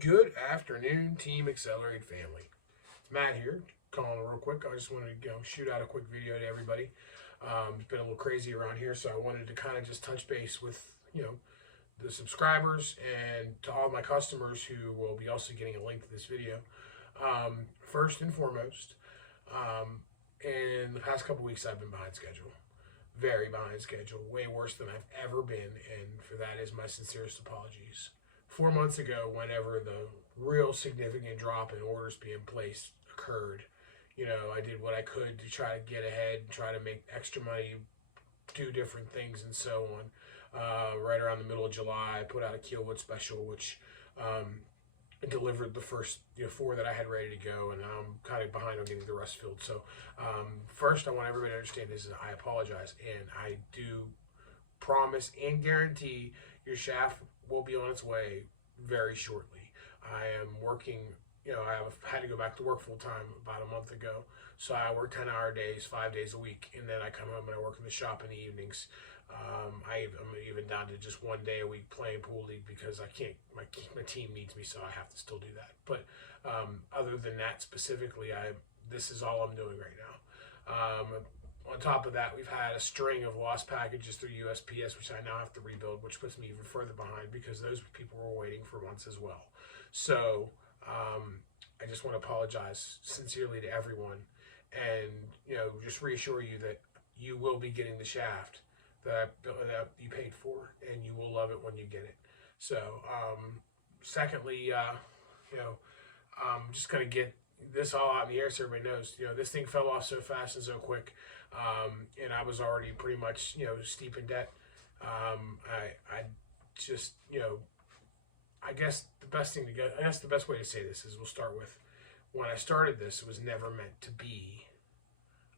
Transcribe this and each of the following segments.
Good afternoon, Team Accelerate family. It's Matt here, calling real quick. I just wanted to shoot out a quick video to everybody. It's been a little crazy around here, so I wanted to kind of just touch base with the subscribers and to all my customers who will be also getting a link to this video. First and foremost, in the past couple weeks, I've been behind schedule. Very behind schedule, way worse than I've ever been, and for that is my sincerest apologies. 4 months ago, whenever the real significant drop in orders being placed occurred, I did what I could to try to get ahead and try to make extra money, do different things, and so on. Right around the middle of July, I put out a Keelwood special, which delivered the first 4 that I had ready to go, and I'm kind of behind on getting the rest filled. So first, I want everybody to understand this is I apologize, and I do promise and guarantee your shaft will be on its way very shortly. I am working, I've had to go back to work full time about a month ago. So I work 10-hour days, 5 days a week, and then I come home and I work in the shop in the evenings. I'm even down to just 1 day a week playing pool league because I can't, my team needs me, so I have to still do that. But other than that specifically, this is all I'm doing right now. On top of that, we've had a string of lost packages through USPS, which I now have to rebuild, which puts me even further behind because those people were waiting for months as well. So I just want to apologize sincerely to everyone and, just reassure you that you will be getting the shaft that you paid for, and you will love it when you get it. So, secondly, I'm just going to get this all out in the air so everybody knows, this thing fell off so fast and so quick. And I was already pretty much, steep in debt. I just, I guess the best way to say this is we'll start with when I started this, it was never meant to be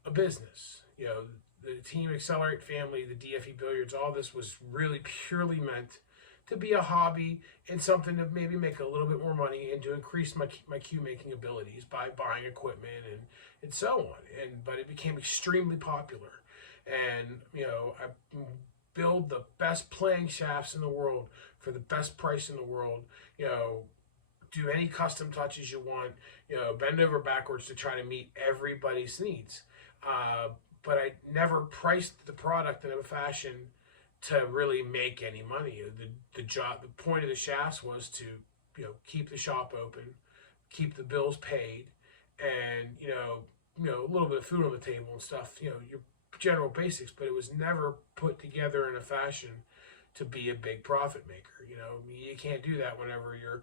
a business. The Team Accelerate family, the DFE Billiards, all this was really purely meant to be a hobby and something to maybe make a little bit more money and to increase my cue making abilities by buying equipment and so on. But it became extremely popular, and I build the best playing shafts in the world for the best price in the world. Do any custom touches you want. Bend over backwards to try to meet everybody's needs. But I never priced the product in a fashion to really make any money. The point of the shafts was to, keep the shop open, keep the bills paid, and a little bit of food on the table and stuff. Your general basics, but it was never put together in a fashion to be a big profit maker. You can't do that whenever your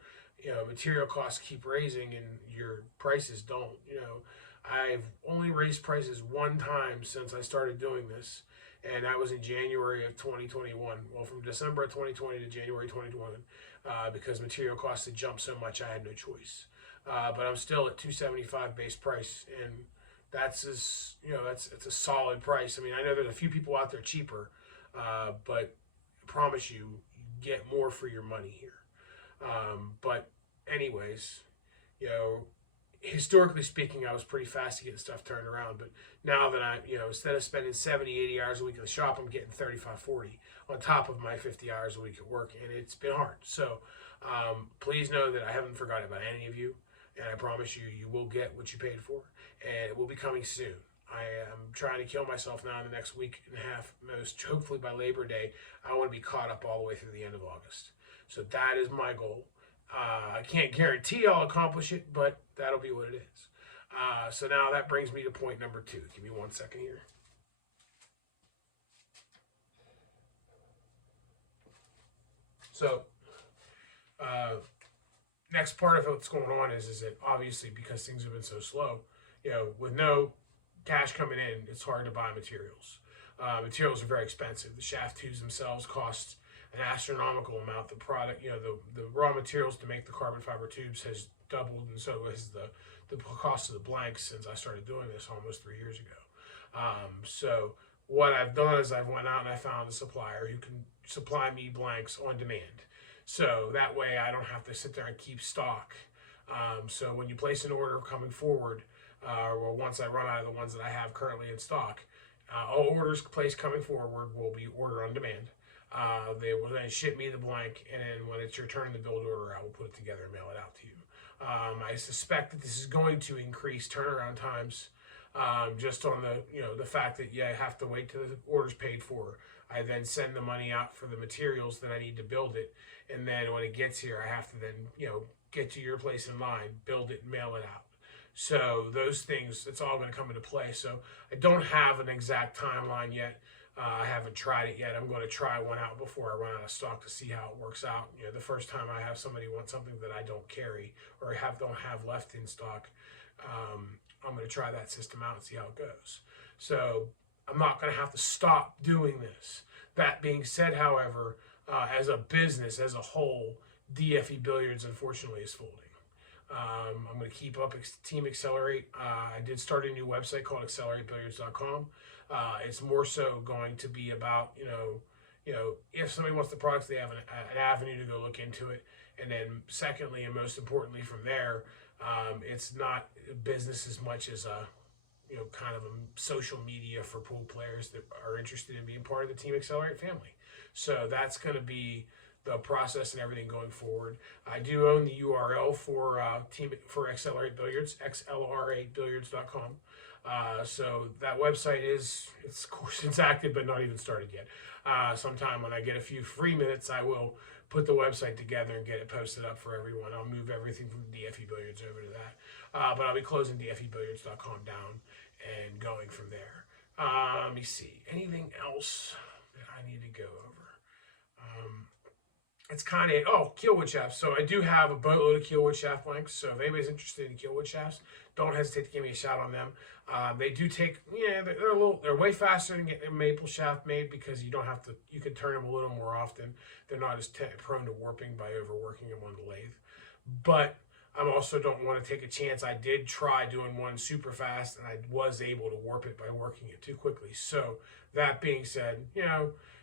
material costs keep raising and your prices don't. I've only raised prices one time since I started doing this, and that was in January of 2021. Well, from December of 2020 to January 2021, because material costs had jumped so much, I had no choice. But I'm still at $275 base price, and that's it's a solid price. I mean, I know there's a few people out there cheaper, but I promise you get more for your money here. But anyways, historically speaking, I was pretty fast to get stuff turned around, but now that I'm, instead of spending 70, 80 hours a week in the shop, I'm getting 35, 40 on top of my 50 hours a week at work, and it's been hard. So please know that I haven't forgotten about any of you, and I promise you, you will get what you paid for, and it will be coming soon. I am trying to kill myself now in the next week and a half, most hopefully by Labor Day. I want to be caught up all the way through the end of August. So that is my goal. I can't guarantee I'll accomplish it, but that'll be what it is. So now that brings me to point number 2. Give me 1 second here. So, next part of what's going on is that obviously because things have been so slow, with no cash coming in, it's hard to buy materials. Materials are very expensive. The shaft tubes themselves cost an astronomical amount. The product, the raw materials to make the carbon fiber tubes has doubled, and so has the cost of the blanks since I started doing this almost 3 years ago. So what I've done is I've went out and I found a supplier who can supply me blanks on demand. So that way I don't have to sit there and keep stock. So when you place an order coming forward, or once I run out of the ones that I have currently in stock, all orders placed coming forward will be order on demand. They will then ship me the blank, and then when it's your turn to build order, I will put it together and mail it out to you. I suspect that this is going to increase turnaround times, just on the fact that I have to wait till the order's paid for. I then send the money out for the materials that I need to build it, and then when it gets here, I have to then get to your place in line, build it, and mail it out. So those things, it's all going to come into play. So I don't have an exact timeline yet. I haven't tried it yet. I'm going to try one out before I run out of stock to see how it works out. The first time I have somebody want something that I don't carry or don't have left in stock, I'm going to try that system out and see how it goes. So I'm not going to have to stop doing this. That being said, however, as a business as a whole, DFE Billiards unfortunately is folding. I'm going to keep up Team Accelerate. I did start a new website called acceleratebilliards.com. It's more so going to be about, if somebody wants the products, they have an avenue to go look into it. And then secondly, and most importantly from there, it's not business as much as kind of a social media for pool players that are interested in being part of the Team Accelerate family. So that's going to be the process and everything going forward. I do own the URL for Accelerate Billiards, xlrabilliards.com. So that website it's active but not even started yet. Sometime when I get a few free minutes, I will put the website together and get it posted up for everyone. I'll move everything from DFE Billiards over to that. But I'll be closing DFEbilliards.com down and going from there. Let me see. Anything else that I need to go over? It's kind of, keelwood shafts. So I do have a boatload of keelwood shaft blanks. So if anybody's interested in keelwood shafts, don't hesitate to give me a shout on them. They do take, they're way faster than getting a maple shaft made because you can turn them a little more often. They're not as prone to warping by overworking them on the lathe. But I also don't want to take a chance. I did try doing one super fast and I was able to warp it by working it too quickly. So that being said,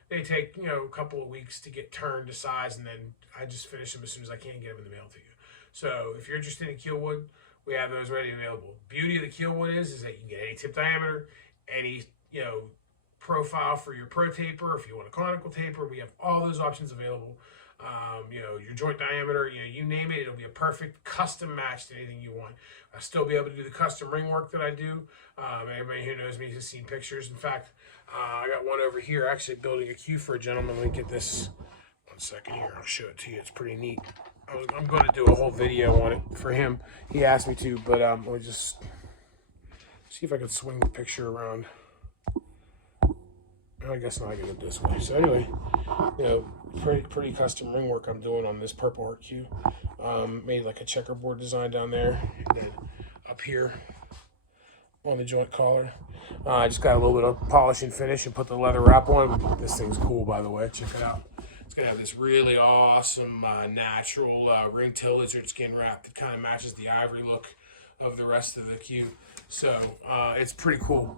they take, a couple of weeks to get turned to size, and then I just finish them as soon as I can get them in the mail to you. So if you're interested in keelwood, we have those ready available. Beauty of the keelwood is that you can get any tip diameter, any, profile for your pro taper. If you want a conical taper, we have all those options available. Your joint diameter, you name it, it'll be a perfect custom match to anything you want. I'll still be able to do the custom ring work that I do. Everybody who knows me has seen pictures. In fact, I got one over here actually building a cue for a gentleman. Let me get this 1 second here. I'll show it to you. It's pretty neat. I'm going to do a whole video on it for him. He asked me to, but let me just see if I can swing the picture around. I guess not. I can do it this way. So anyway, pretty custom ring work I'm doing on this Purple Heart cue. Made like a checkerboard design down there, and then up here on the joint collar. I just got a little bit of polish and finish and put the leather wrap on. This thing's cool, by the way. Check it out. It's gonna have this really awesome natural ring till lizard skin wrap that kind of matches the ivory look of the rest of the cue. So it's pretty cool.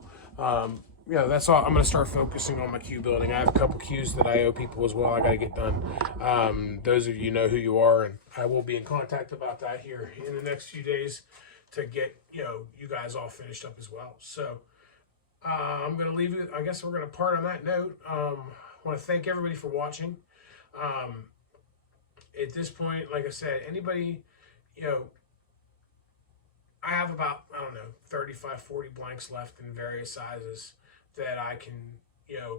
That's all. I'm going to start focusing on my cue building. I have a couple cues that I owe people as well. I got to get done. Those of you know who you are, and I will be in contact about that here in the next few days to get you guys all finished up as well. So I'm going to leave it. I guess we're going to part on that note. I want to thank everybody for watching. At this point, like I said, anybody, I have about, 35, 40 blanks left in various sizes that I can,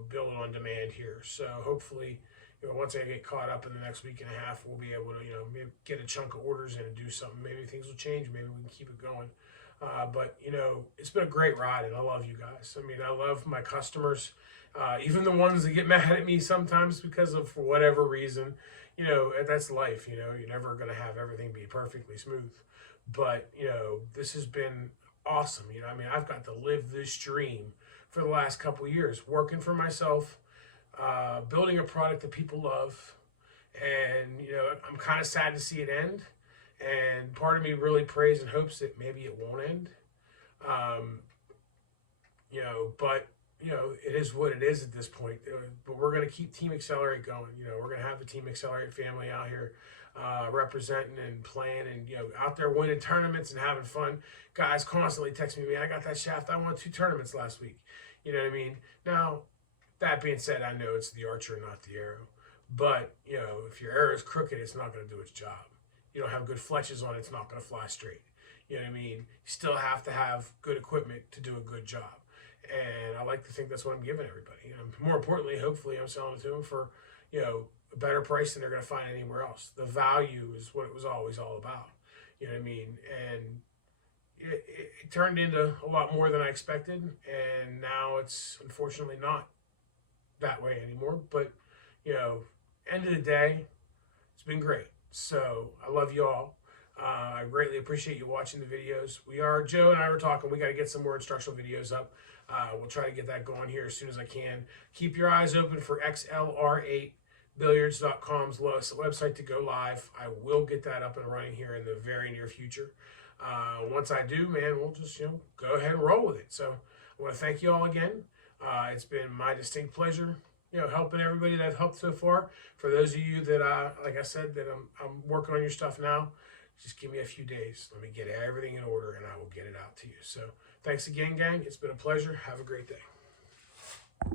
build on demand here. So hopefully, once I get caught up in the next week and a half, we'll be able to, maybe get a chunk of orders in and do something. Maybe things will change. Maybe we can keep it going. But it's been a great ride, and I love you guys. I mean, I love my customers, even the ones that get mad at me sometimes because of, for whatever reason, that's life. You're never going to have everything be perfectly smooth. But, this has been awesome. I've got to live this dream for the last couple of years, working for myself, building a product that people love. And, I'm kind of sad to see it end. And part of me really prays and hopes that maybe it won't end. But, it is what it is at this point. But we're going to keep Team Accelerate going. We're going to have the Team Accelerate family out here representing and playing and, out there winning tournaments and having fun. Guys constantly text me, man, I got that shaft. I won 2 tournaments last week. You know what I mean? Now, That being said, I know it's the archer, not the arrow. But, you know, if your arrow is crooked, it's not going to do its job. You don't have good fletches on it, it's not going to fly straight. You know what I mean? You still have to have good equipment to do a good job. And I like to think that's what I'm giving everybody. And more importantly, hopefully I'm selling it to them for, you know, a better price than they're going to find anywhere else. The value is what it was always all about. You know what I mean? And it turned into a lot more than I expected. And now it's unfortunately not that way anymore. But, you know, end of the day, it's been great. So I love you all. I greatly appreciate you watching the videos. Joe and I were talking, we got to get some more instructional videos up. We'll try to get that going here as soon as I can. Keep your eyes open for XLR8billiards.com's website to go live. I will get that up and running here in the very near future. Once I do, man, we'll just, go ahead and roll with it. So I want to thank you all again. It's been my distinct pleasure, helping everybody that I've helped so far. For those of you that, like I said, that I'm working on your stuff now, just give me a few days. Let me get everything in order, and I will get it out to you. So thanks again, gang. It's been a pleasure. Have a great day.